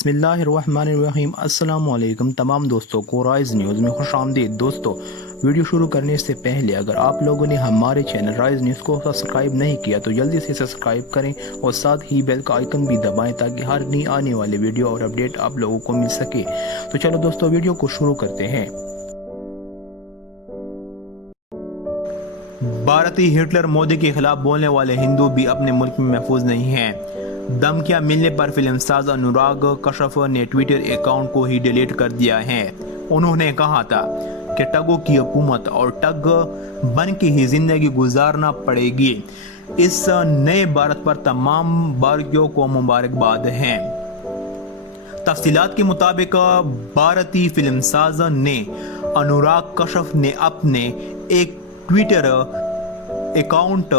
बिस्मिल्लाहिर्रहमानिर्रहीम। अस्सलामु अलैकुम तमाम दोस्तों को राइज न्यूज़ में खुश आमदीद। दोस्तों, वीडियो शुरू करने से पहले अगर आप लोगों ने हमारे चैनल राइज न्यूज़ को सब्सक्राइब नहीं किया तो जल्दी से सब्सक्राइब करें और साथ ही बेल का आइकन भी दबाएं ताकि हर नई आने वाले वीडियो और अपडेट आप लोगों को मिल सके। तो चलो दोस्तों, वीडियो को शुरू करते हैं। भारतीय हिटलर मोदी के खिलाफ बोलने वाले हिंदू भी अपने मुल्क में महफूज नहीं हैं। धमकियां मिलने पर फिल्मसाज अनुराग कश्यप ने ट्विटर अकाउंट को ही डिलीट कर दिया है। उन्होंने कहा था कि ठगों की हुकूमत और ठग बन के ही जिंदगी गुजारना पड़ेगी। इस नए भारत पर तमाम भारतीयों को मुबारकबाद है। तफसीलात के मुताबिक भारतीय फिल्मसाज ने अनुराग कश्यप ने अपने एक ट्विटर अकाउंट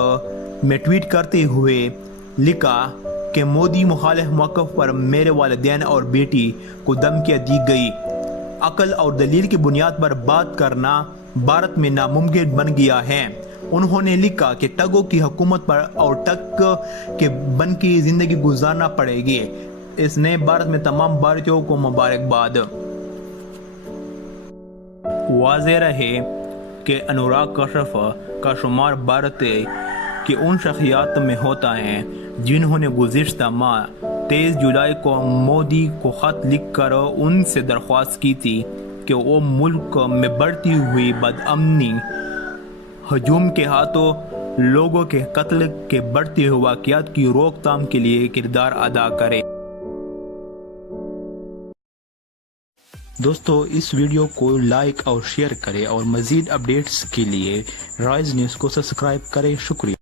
में ट्वीट करते हुए लिखा कि मोदी मुखालिफ मौक़िफ़ पर मेरे वालिदैन और बेटी को धमकियाँ दी गई। अकल और दलील की बुनियाद पर बात करना भारत में नामुमकिन बन गया है। उन्होंने लिखा कि ठगों की हुकूमत पर और ठग के बन की ज़िंदगी गुजारना पड़ेगी। इस नए भारत में तमाम भारतीयों को मुबारकबाद। वाज़ेह रहे कि अनुराग कश्यप का शुमार भारत के उन शख्सियात में होता है जिन्होंने गुज़िश्ता माह 23 जुलाई को मोदी को ख़त लिखकर उनसे दरख्वास्त की थी कि वो मुल्क में बढ़ती हुई बदअमनी, हजूम के हाथों लोगों के कत्ल के बढ़ते हुए वाक़यात की रोकथाम के लिए किरदार अदा करे। दोस्तों, इस वीडियो को लाइक और शेयर करें और मज़ीद अपडेट्स के लिए राइज न्यूज़ को सब्सक्राइब करें। शुक्रिया।